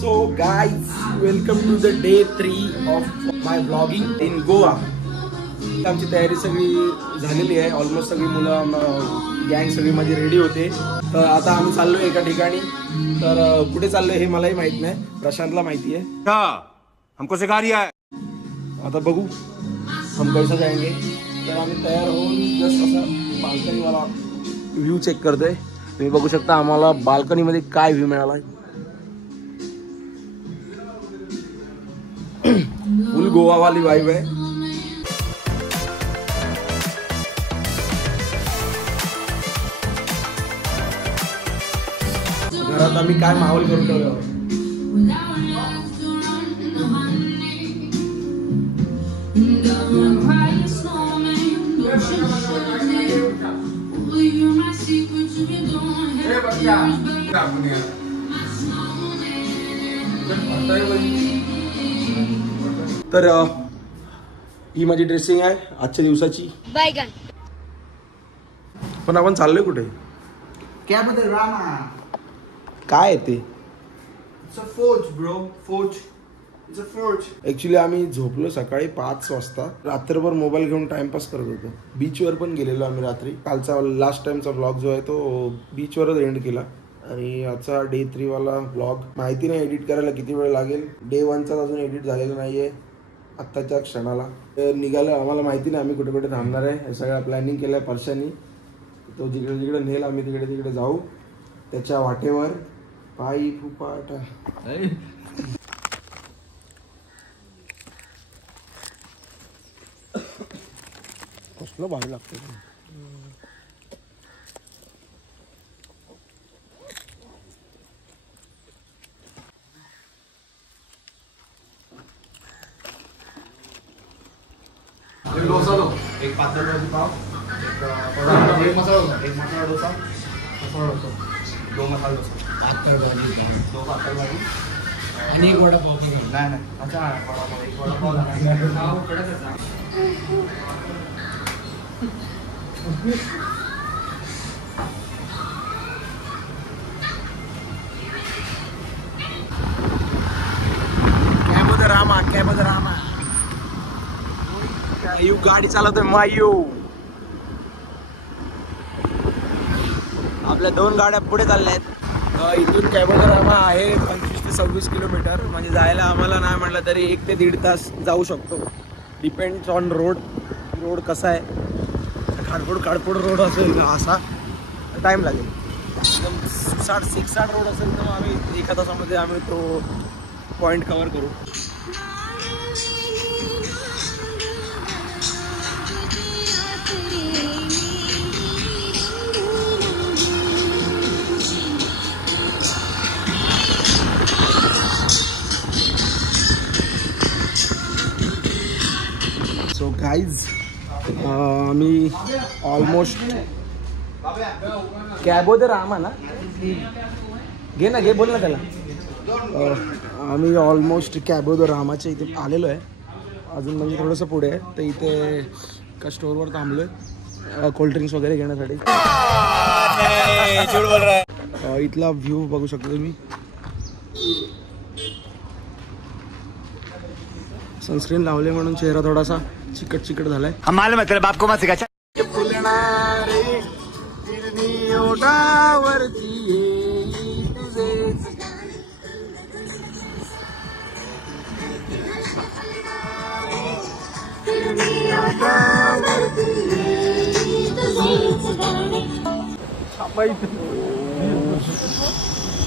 So guys, welcome to the day 3 of my vlogging in Goa. आमची तयारी सगळी झालेली आहे. ऑलमोस्ट सगळी मुलं गँग सगळी माझी रेडी होते. तर आता आम्ही चाललो एका ठिकाणी. तर कुठे चाललोय हे मलाही माहित नाही, प्रशांतला माहिती आहे. हमको सिखा रिया है. आता बघू हम कैसे जाएंगे. तर आम्ही तयार होऊन जस्ट असा बाल्कनी वाला व्ह्यू चेक करतोय. तुम्ही बघू शकता आम्हाला बाल्कनी मध्ये काय व्ह्यू मिळाला आहे. फुल गोवा वाली वाइब आहे. घरात आम्ही काय माहोल करून ठेवलो. तर ही माझी ड्रेसिंग आहे आजच्या दिवसाची. पण आपण चाललोय कुठे. काय ते ऍक्च्युली आम्ही झोपलो सकाळी 5 वाजता. रात्रभर मोबाईल घेऊन टाइमपास करत होतो. बीचवर पण गेलेलो आम्ही रात्री. कालचा लास्ट टाइमचा ब्लॉग जो आहे तो बीचवरच एंड केला. आणि आजचा डे 3 वाला ब्लॉग माहिती नाही एडिट करायला किती वेळ लागेल. डे 1चा अजून एडिट झालेला नाहीये आत्ताच्या क्षणाला. तर निघालं आम्हाला माहिती नाही आम्ही कुठे कुठे थांबणार आहे. हे सगळं प्लॅनिंग केलं आहे परशानी. तो जिकडे जिकडे नेल आम्ही तिकडे तिकडे जाऊ त्याच्या वाटेवर. पायी फुपाट कसलं भारी लागतं. डोसा दो, एक पातळ भाजी पाव, एक मसाला डोसा, दो मसाला डोसा, पातळ भाजी, दो पातळ भाजी आणि एक वडापाव. नाही अच्छा वडापाव, एक वडापाव रामा यू गाडी चालवतोय मायू. आपल्या 2 गाड्या पुढे चालल्या आहेत. इथून कॅबोदरामा आहे 25 ते 26 किलोमीटर. म्हणजे जायला आम्हाला नाही म्हटलं तरी 1 ते 1.5 तास जाऊ शकतो. डिपेंड्स ऑन रोड कसा आहे. काडपोड रोड असेल असा टाइम लागेल. एकदम सिक्साट रोड असेल तर आम्ही 1 तासामध्ये आम्ही तो पॉईंट कव्हर करू. सो गाईज आम्ही ऑलमोस्ट कॅबोदरामा ना घे बोल ना त्याला. आम्ही ऑलमोस्ट कॅबोदरामाच्या इथे आलेलो आहे. अजून म्हणजे थोडंसं पुढे आहे. तर इथे एका स्टोअरवर थांबलो आहे कोल्ड्रिंक्स वगैरे घेण्यासाठी. इथला व्ह्यू बघू शकता तुम्ही. सनस्क्रीन लावले म्हणून चेहरा थोडासा चिकट झालाय. आपको मत सिखा.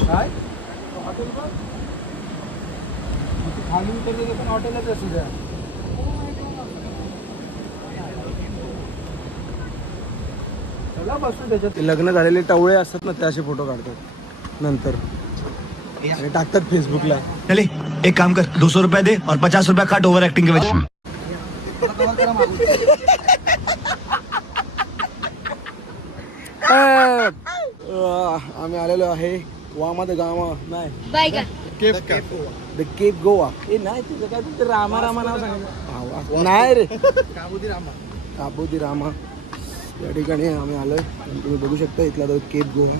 काय खाली उतरले पण हॉटेलच असू द्या. लग्न झालेले टवळे असतात ना ते असे फोटो काढतात नंतर आणि टाकतात फेसबुकला. चले एक काम कर 200 रुपये दे और 50 रुपये काट ओवर एक्टिंग के वजह. आम्ही आलेलो आहे वामा द गामा नाही द केप गोवा. हे नाही तिथं काय तिथं रामा नाव सांगितलं नाही रे. काबोदी रामा या ठिकाणी आम्ही आलोय. तुम्ही बघू शकता इथला तो केप गोवा.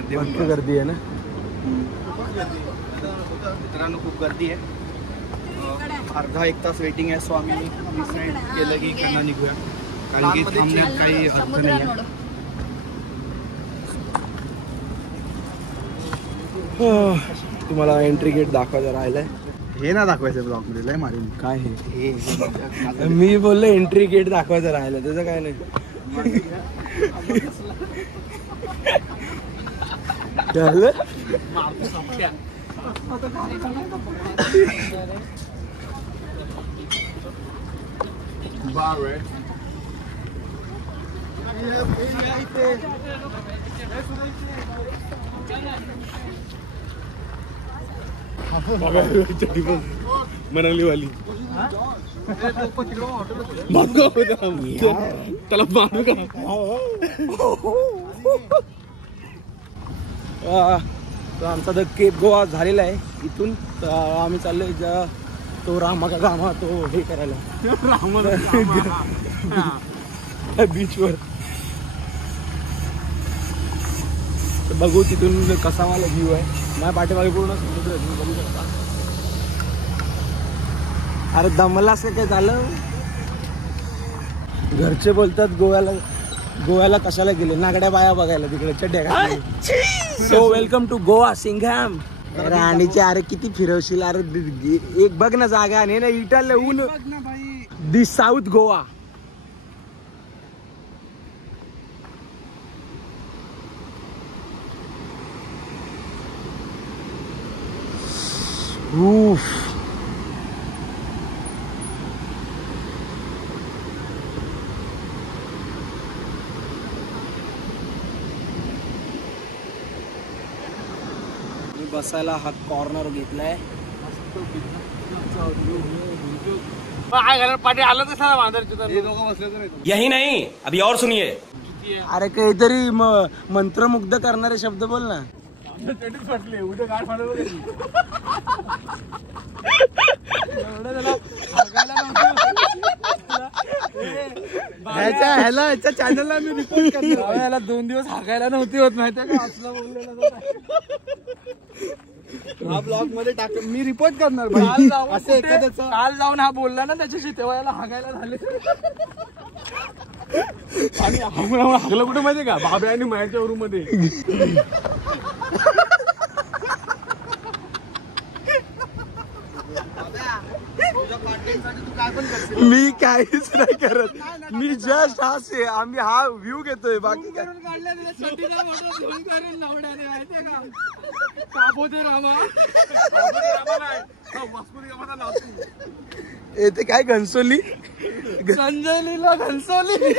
भरपूर गर्दी आहे ना. मित्रांनो खूप गर्दी आहे. अर्धा एक तास वेटिंग आहे. सो आम्ही डिसाईड केलं की इकडनं निघूया, कारण की थांबण्यात काही अर्थ नाही आहे. तुम्हाला एंट्री गेट दाखवायचं राहिलंय. हे ना दाखवायचं ब्लॉग मध्ये लय मारेन. काय हे मी बोललो एंट्री गेट दाखवायचं राहिलं, त्याचं काय नाही. झालं मनाली वाली त्याला मारू का. तर आमचा द केप गोवा झालेला आहे. इथून आम्ही चाललोय तो रामा का गामा तो हे करायला बीचवर. बघू तिथून कसा मला व्ह्यू आहे. माझ्या पाठीमागे पूर्ण समुद्र आहे, बघू शकता. अरे दमलास काय झालं. घरचे बोलतात गोव्याला कशाला गेले, नागड्या बाया बघायला तिकडे चड्ड्या. So welcome to Goa Singham. राणीचे अरे किती फिरवशील. अरे एक बघ ना जागा नाही ना इटाल ऊन. दी साऊथ गोवा. बसायला हा कॉर्नर घेतलाय. यही नहीं अभी और सुनिए. अरे काहीतरी मंत्रमुग्ध करणारे शब्द बोल ना. ह्याच्या चॅनलला मी रिपोर्ट करणार. याला 2 दिवस हाकायला नव्हती होत माहितीये का. असलं बोललेलं हा ब्लॉग मध्ये टाक. मी रिपोर्ट करणार. काल जाऊन हा बोलला ना त्याच्याशी, तेव्हा याला हागायला झाले. आणि हागलं कुठं माहितीये का, बाबऱ्या आणि मायाच्या रूम मध्ये. मी काहीच नाही करत. मी जस्ट हासे. आम्ही हा व्ह्यू घेतोय, बाकी काय. येते काय घनसोली, संजयलीला घनसोली.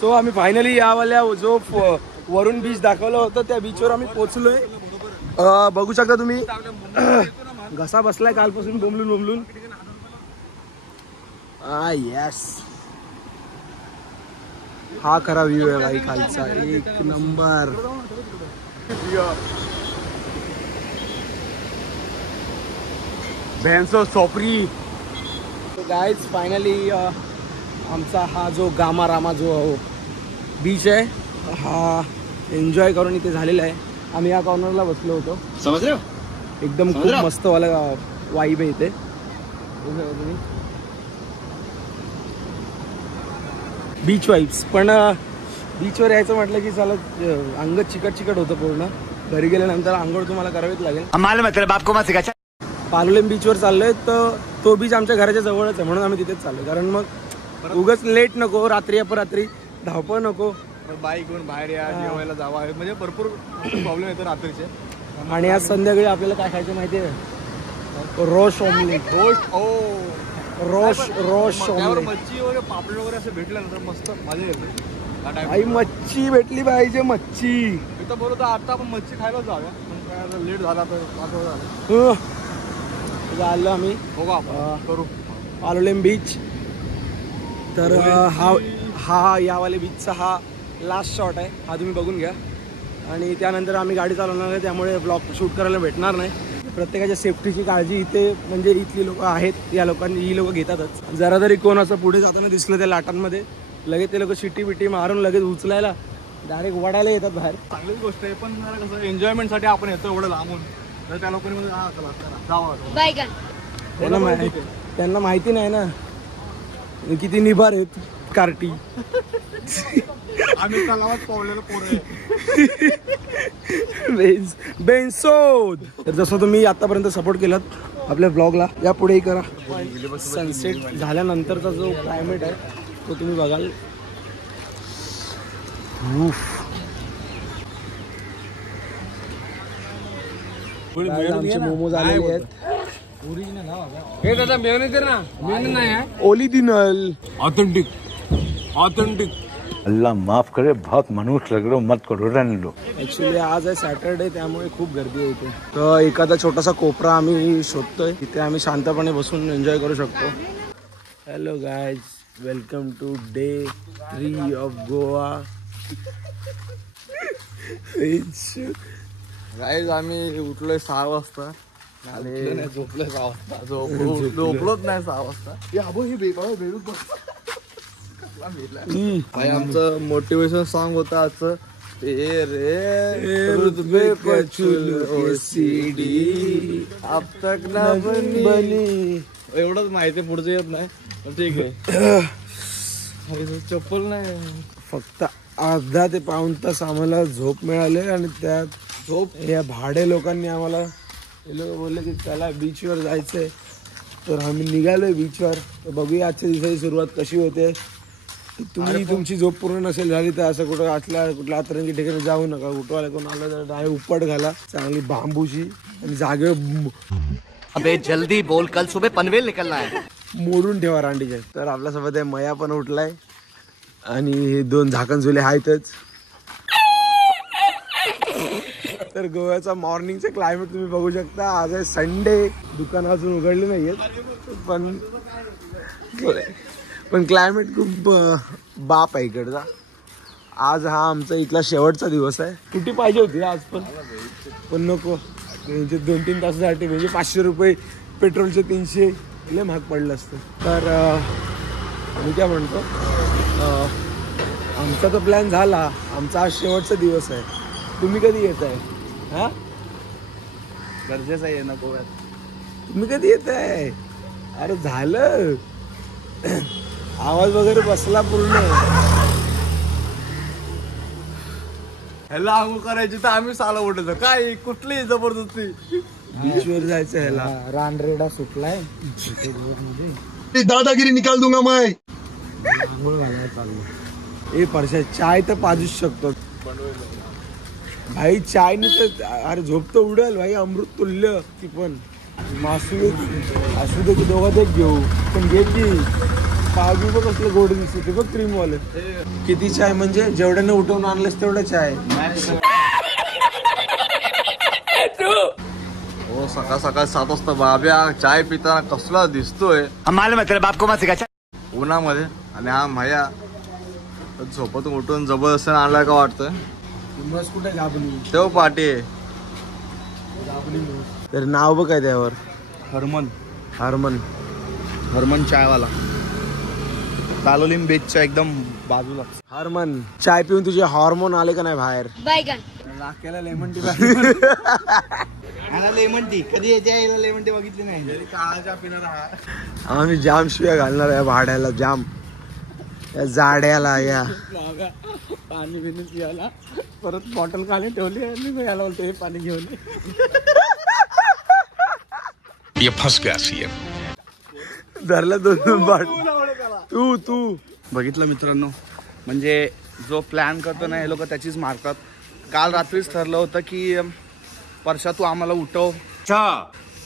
सो आम्ही फायनली यावाल्या जो वरुण बीच दाखवलं होतं त्या बीचवर आम्ही पोहोचलोय. बघू शकता तुम्ही, घसा बसलाय कालपासून बोंबलून. यस, हा खरा व्ह्यू आहे भाई खालचा. एक नंबर. भैंसो सोपरी. गाइज फायनली आमचा हा जो गामा रामा जो बीच आहे हा एन्जॉय करून इथे झालेला आहे. आम्ही या कॉर्नरला बसलो होतो. समज रहे हो? एकदम खूप मस्त वाला वाईब आहे इथे. Beach vibes. पण बीचवर यायचं म्हटलं की चला अंग चिकट होतं पूर्ण. घरी गेल्यानंतर आंघोळ तुम्हाला करावीच लागेल. पालोलेम बीचवर चाललोय. तर तो बीच आमच्या घराच्या जवळच आहे, म्हणून आम्ही तिथेच चाललोय. कारण मग उगाच लेट नको, रात्री अपरात्री धावपळ नको. बाईक घेऊन बाहेर या, जेवायला जावा, म्हणजे भरपूर प्रॉब्लेम येतो रात्रीचे. आणि आज संध्याकाळी आपल्याला काय खायचं माहिती आहे? रोश ऑमलेट. रोश ऑमलेट. मच्छी वगैरे पापड वगैरे असं भेटल्यानंतर मस्त मजा येते. आई मच्छी भेटली पाहिजे. मच्छी इथं बरोबर आता आपण मच्छी खायला जाऊया, पण काय लेट झाला तर आलो आम्ही. बघू आपण करू पालोलेम बीच. तर हा यावाले बीचचा हा लास्ट शॉट आहे. हा तुम्ही बघून घ्या. आणि त्यानंतर आम्ही गाडी चालवणार आहे, त्यामुळे ब्लॉग शूट करायला भेटणार नाही. प्रत्येकाच्या सेफ्टीची काळजी इथे म्हणजे इथली लोक आहेत, या लोकांनी ही लोक घेतातच. जरा जरी कोण असं पुढे जाताना दिसलं त्या लाटांमध्ये लगेच ते लोक शिटी बिटी मारून लगेच उचलायला डायरेक्ट वडायला येतात बाहेर. चांगलीच गोष्ट आहे, पण जरा कसं एन्जॉयमेंटसाठी आपण येतो एवढं लांबून, तर त्या लोकांनी म्हणजे जावं. त्यांना माहिती नाही ना किती निभार आहेत कार्टी. आम्ही तलावात पावलेलं पोरं. बेन्सोद. तर जसं तुम्ही आतापर्यंत सपोर्ट केलात आपल्या ब्लॉगला, या पुढेही करा. सनसेट झाल्यानंतरचा जो क्लायमेट आहे तो तुम्ही बघाल. आमचे मोमोज आलेले आहेत. Original authentic. अल्लाह माफ करे, बहुत मनुष्य लग रहे हो, मत करो, रहने दो. ऍक्च्युली आज आहे सॅटरडे, त्यामुळे खूप गर्दी होते. तर एखादा छोटासा कोपरा आम्ही शोधतोय, तिथे आम्ही शांतपणे बसून एन्जॉय करू शकतो. Hello guys, welcome to day 3 of Goa. Guys आम्ही उठलोय 6 वाजता आणि झोपलोय 6 वाजता. झोपलोच नाही 6 वाजता. आमचं मोटिवेशन सॉन्ग होतं आजचं, रुतबे अब तक ना बनी. एवढंच माहिती, पुढचं येत नाही, ठीक आहे. चप्पल नाही. फक्त अर्धा ते पाऊण तास आम्हाला झोप मिळाले आणि त्यात या भाडे लोकांनी आम्हाला, हे लोक बोलले की त्याला बीचवर जायचंय, तर आम्ही निघालोय बीचवर. तर बघूया आजच्या दिवसाची सुरुवात कशी होते. तुम्ही तुमची झोप पूर्ण नसेल झाली तर असं कुठं कुठल्या अतरंगी ठिकाणी जाऊ नका. उठवायला कोण आलं तर डाय उपट घाला चांगली बांबूची आणि जागे अबे जल्दी बोल, कल सुबह पनवेल निकलना है. मोडून ठेवा रांडीच्या. तर आपल्यासोबत आहे मया पण उठलाय आणि हे 2 झाकण झुले आहेतच. तर गोव्याचा मॉर्निंगचं क्लायमेट तुम्ही बघू शकता. आज आहे संडे, दुकान अजून उघडली नाहीयेत, पण क्लायमेट खूप बाप आहे इकडचा. आज हा आमचा इथला शेवटचा दिवस आहे. कुठे पाहिजे होती आज, पण नको. म्हणजे 2-3 तासासाठी म्हणजे 500 रुपये पेट्रोलचे 300 लय महाग पडलं असतं. तर मी काय म्हणतो, आमचा तो प्लॅन झाला. आमचा आज शेवटचा दिवस आहे. तुम्ही कधी येत आहे? हा, गरजेचं आहे ना गोव्यात. तुम्ही कधी येत आहे? अरे झालं, आवाज वगैरे बसला पूर्ण. ह्याला आंघोळ करायची तर आम्ही साला उठायचं, काय कुठली जबरदस्ती. बीचवर जायचं ह्याला. रानरेडा सुटलाय, दादागिरी निकाल दूंगा मैं. आंघोळ घालायला चालू. ए परशा, चाय तर पाजूच शकतो भाई. चाय नाही तर अरे झोप तर उडेल भाई. अमृत तुल्य ती पण. असू दे की दोघात एक घेऊ, पण घेतली पाजू बघ कसलं गोड दिसते ते बघ, क्रीमवाले. किती चाय म्हणजे जेवढ्याने उठवून आणलेस तेवढं चाय. हो, सकाळ 7 वाजता बाब्या चाय पिताना कसला दिसतोय मालूम है तेरे बाप को मत सिखा. उन्हामध्ये. आणि हा माया झोपतून उठून जबरदस्त आणलाय का वाटतंय. मस्त कुठे गाबली तेव्हा पाठी आहे. तर नाव बघ काय त्यावर, हरमन चायवाला. तालोलीम बीचच्या एकदम बाजूला. हरमन, चाय पिऊन तुझे हॉर्मोन आले का नाही बाहेर? नाक्याला लेमन टी. लेमन टी कधी यायला लेमन टी बघितली नाही. काळा चहा पिणार. आम्ही जाम शिव्या घालणार आहे भाड्याला, जाम या जाड्याला. या पाणी बिनी पियाला परत बॉटल खाली ठेवली आणि याला बोलतो हे पाणी घेऊन ये फंस गया सीएम. धरला 2 बाट. तू बघितलं मित्रांनो, म्हणजे जो प्लॅन करतो ना हे लोक त्याचीच मारतात. काल रात्रीच ठरलं होतं की परशा तू आम्हाला उठव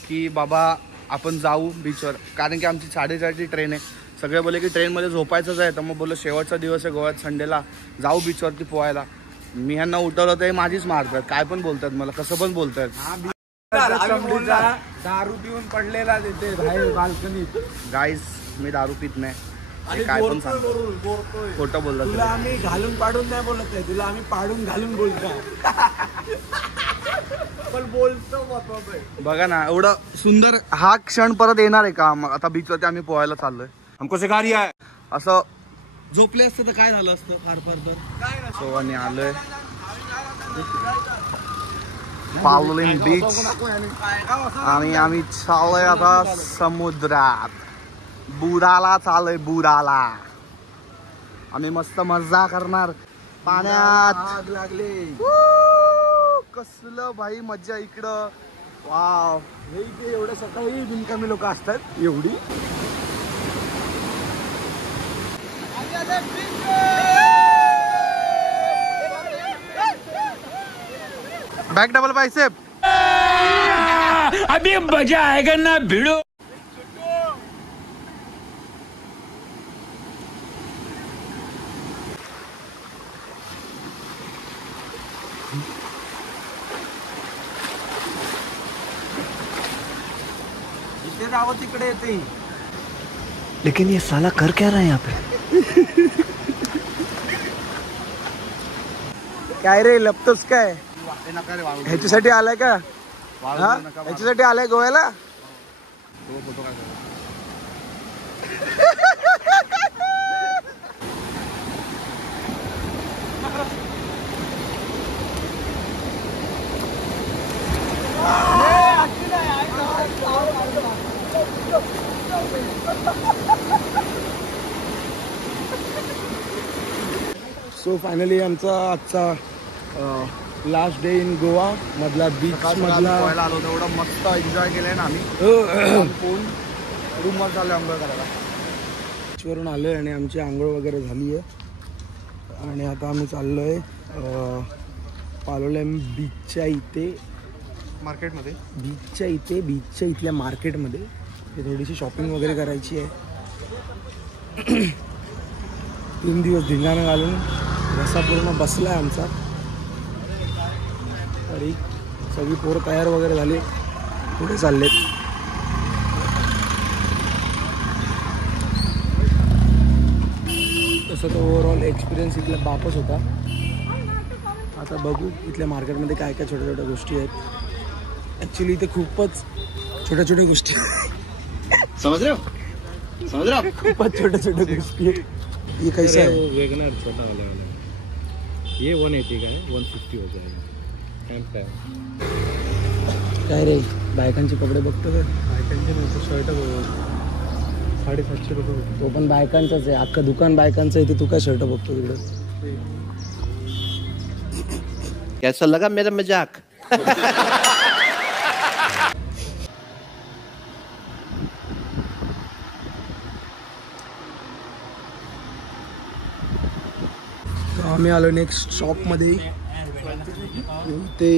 की बाबा आपण जाऊ बीचवर, कारण की आमची 4:30ची ट्रेन आहे. सगळे बोले की ट्रेनमध्ये झोपायचंच आहे. तर मग बोललो शेवटचा दिवस आहे गोव्यात, संडेला जाऊ बीचवरती पोहायला. मी ह्यांना उठवलं तर हे माझीच मारतात. काय पण बोलतात, मला कसं पण बोलतात. दारू पिऊन पडलेला तिथे बाहेर बाल्कनीत. गाईज मी दारू पित नाही, काय पण सांगतो, खोटं बोलला. तुला आम्ही घालून पाडून नाही बोलत आहे, तुला आम्ही पाडून घालून बोलतो. पण बोलतो बघा ना, एवढं सुंदर हा क्षण परत येणार आहे का? मग आता बीचवरती आम्ही पोहायला चाललोय. हमको सिखा रिया है. असं झोपले असतं तर काय झालं असतं फार फार तर सो आणि आलोय पावलोलीन बीच आणि आम्ही चाललोय आता समुद्रात बुडाला चाललोय बुडाला आम्ही मस्त मजा करणार पाण्यात आग लागले कसलं भाई मजा इकडं वाव हे इथे एवढ्या सकाळी बिनकामी लोक असतात एवढी बॅक डबल बायसेप अभी मजा आएगा ना भिड़ो। इथे जावं तिकडे येते लेकिन ये साला कर क्या रहा है यहाँ पे? काय रे लपतोस काय ह्याच्यासाठी आलाय का हा ह्याच्यासाठी आलाय गोव्याला सो फायनली आमचा आजचा लास्ट डे इन गोवा मधला बीच मधला पोहायला आलो एवढं मस्त एन्जॉय केलंय ना आम्ही रूमवर चालू आंघोळ करायला बीचवरून आलोय आणि आमची आंघोळ वगैरे झाली आहे आणि आता आम्ही चाललोय पालोलेम बीचच्या इथे मार्केटमध्ये बीचच्या इथल्या मार्केटमध्ये थोडीशी शॉपिंग वगैरे करायची आहे 3 दिवस धिंगाणं घालून रस्ता पूर्ण बसलाय आमचा तरी सगळी पोरं तयार वगैरे झाली पुढे चाललेत तसं तो ओव्हरऑल एक्सपिरियन्स इथला बापच होता आता बघू इथल्या मार्केटमध्ये काय काय छोट्या छोट्या गोष्टी आहेत ॲक्च्युली इथे खूपच छोट्या छोट्या गोष्टी समझ रहे हो खूपच छोट्या छोट्या गोष्टी आहेत ये कैसा है वेगनर छोटा वाला ये 180 का है 150 हो जाएगा कैंप का काय रे बायकांचे कपडे बघतो का बायकांचे शर्ट 750 रुपये तो पण बायकांचाच आहे अख्खं दुकान बायकांचं आहे ते तू काय शर्ट बघतो तिकडे कैसा लगा मेरा मजाक? आम्ही आलो नेक्स्ट शॉपमध्ये ते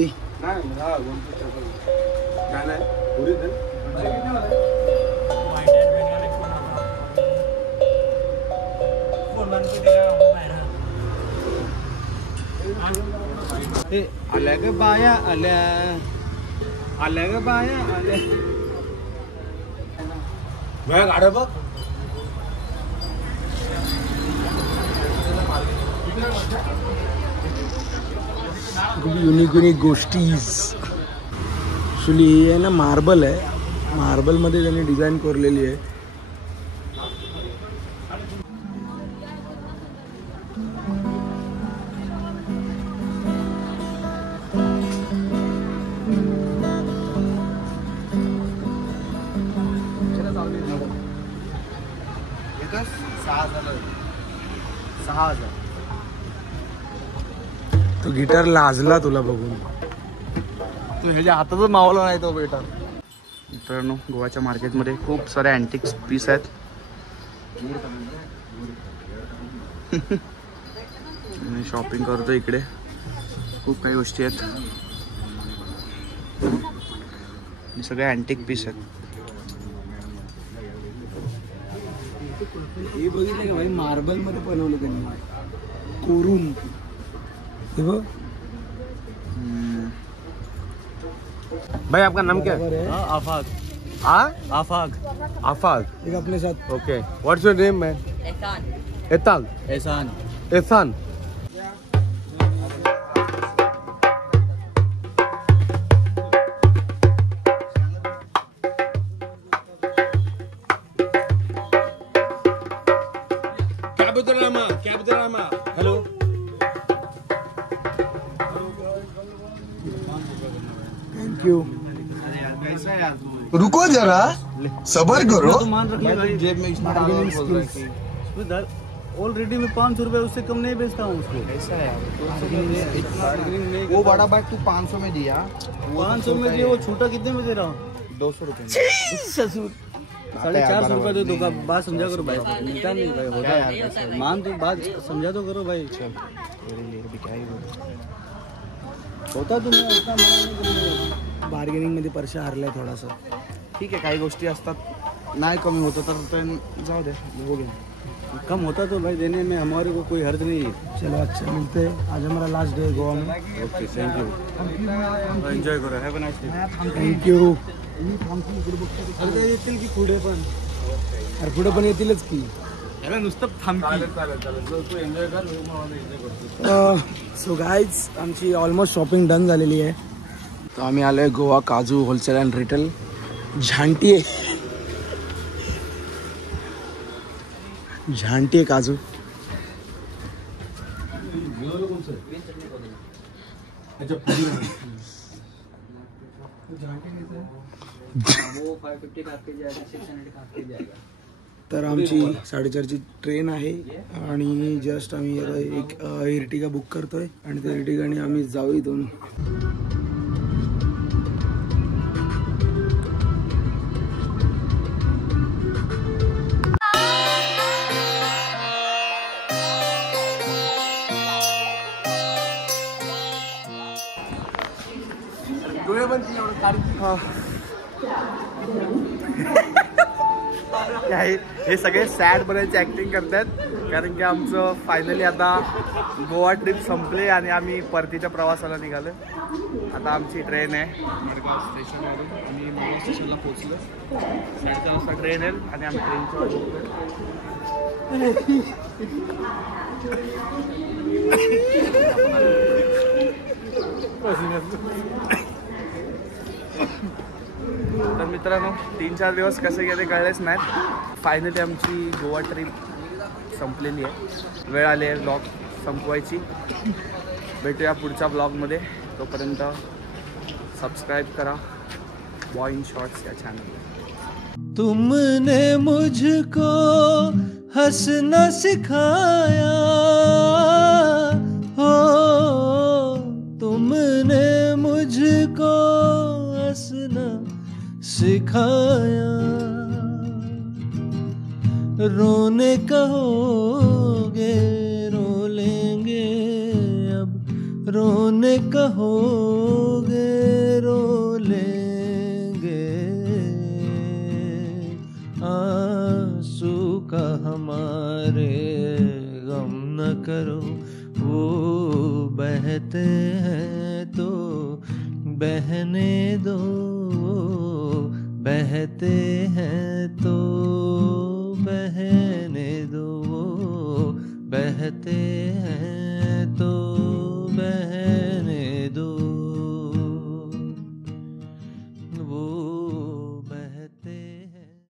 आल्या ग बाया आल्या ग बाया आल्या गाड्या बघ युनिक गोष्टीज ॲक्च्युली हे आहे ना मार्बल आहे मार्बलमध्ये त्यांनी डिझाईन कोरलेली आहे तो गिटार लाजला तुला बघून तू ह्याच्या हातातच मावला नाही तो बेटा मित्रांनो गोव्याच्या मार्केटमध्ये खूप सारे अँटिक्स पीस आहेत मी शॉपिंग करतो इकडे खूप काही गोष्टी आहेत सगळे अँटिक पीस आहेत हे बघितलं का भाई मार्बल मध्ये बनवलं त्यांनी कोरून हे बघ भाई आपका नाम क्या है? आफाक हाँ आफाक आफाक एक अपने साथ okay what's your name man एहसान एहसान एहसान काय बोलतो हेलो थैंक यू. रुको जरा सबर करो. तो मान रखिए भाई. जेब में Bargaining skills. ऑलरेडी मैं 500 रुपए उससे कम नहीं बेचता हूँ उसको. ऐसा है यार, वो बड़ा बैग तू 500 में दिया, 500 में दिए, वो छोटा कितने में दे रहा हूँ? 200 रुपए में. ससुर 450 रुपए दे दो का बात समझा करो भाई. मिलता नहीं भाई, होता है. मान तो बात समझा तो करो भाई. होता तो मैं उतना मना नहीं करूँगा. बार्गेनिंग मध्ये परशा हरलाय थोडासा. ठीक आहे, काही गोष्टी असतात नाही कमी होतं तर ते जाऊ दे, हो गया. कम होता तो भाई देने में हमारे को कोई हर्ज नहीं है. चलो अच्छा मिलते हैं. आज हमारा लास्ट डे गोवा में. Okay, thank you. एन्जॉय करो. Have a nice day. Thank you. अरे येतील की पुढे पण. अरे पुढे पण येतीलच की. त्याला नुसतं थांबकी. सो गाईज आमची ऑलमोस्ट शॉपिंग डन झालेली आहे. तर आम्ही आलो आहे गोवा काजू होलसेल अँड रिटेल. झांटी आहे, झांटी आहे काजू. तर आमची 4:30ची ट्रेन आहे आणि जस्ट आम्ही आता एक इर्टिगा बुक करतोय आणि त्या इर्टिगाने आम्ही जाऊ इथून. हे सगळे सॅड बनायची ऍक्टिंग करतात, कारण की आमचं फायनली आता गोवा ट्रिप संपली आणि आम्ही परतीच्या प्रवासाला निघालो. आता आमची ट्रेन आहे मडगाव स्टेशनवरून. आम्ही मुंबई स्टेशनला पोहोचलो. 4:30 वाजता ट्रेन येईल आणि आम्ही ट्रेनची वाट बघतोय. तर मित्रांनो, 3-4 दिवस कसे गेले कळलेच नाहीत. फायनली आमची गोवा ट्रिप संपलेली आहे. वेळ आली आहे ब्लॉग संपवायची. भेटूया पुढच्या ब्लॉगमध्ये. तोपर्यंत सबस्क्राईब करा बॉय इन शॉर्ट्स या चॅनल. तुमने मुझको हंसना सिखाया हो, तुमने मुझको हंसना सिखाया. रोने कहोगे रो लेंगे अब, रोने कहोगे रो लेंगे. आंसू का हमारे गम न करो, वो बहते हैं तो बहने दो, बहते हैं तो बहने दो, बहते हैं